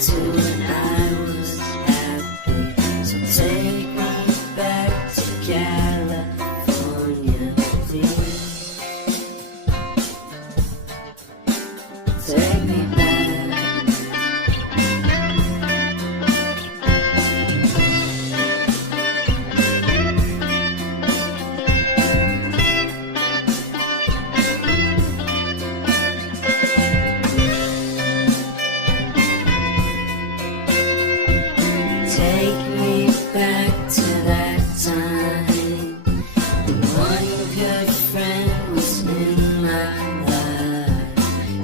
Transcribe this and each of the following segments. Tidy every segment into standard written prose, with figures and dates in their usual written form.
to when I was happy. So take me back to California, please. Take me back. Take me back to that time when one good friend was in my life.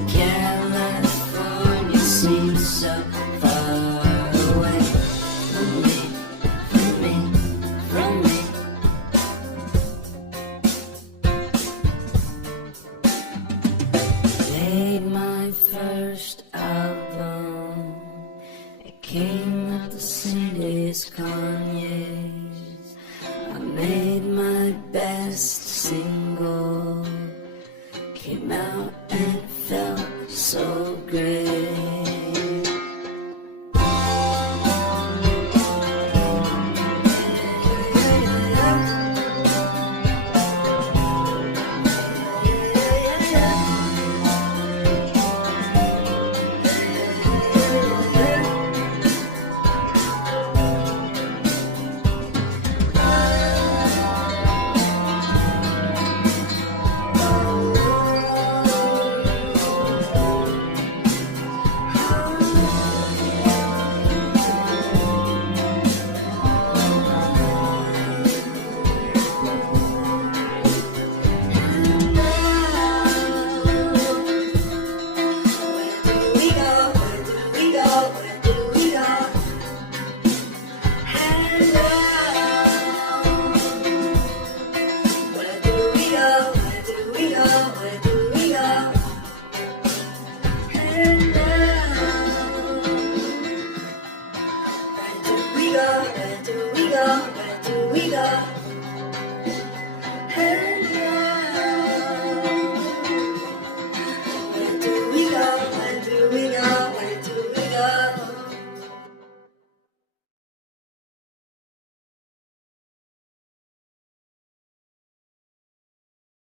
California seems so far away from me, from me, from me. Made my first album. King of the city's corner.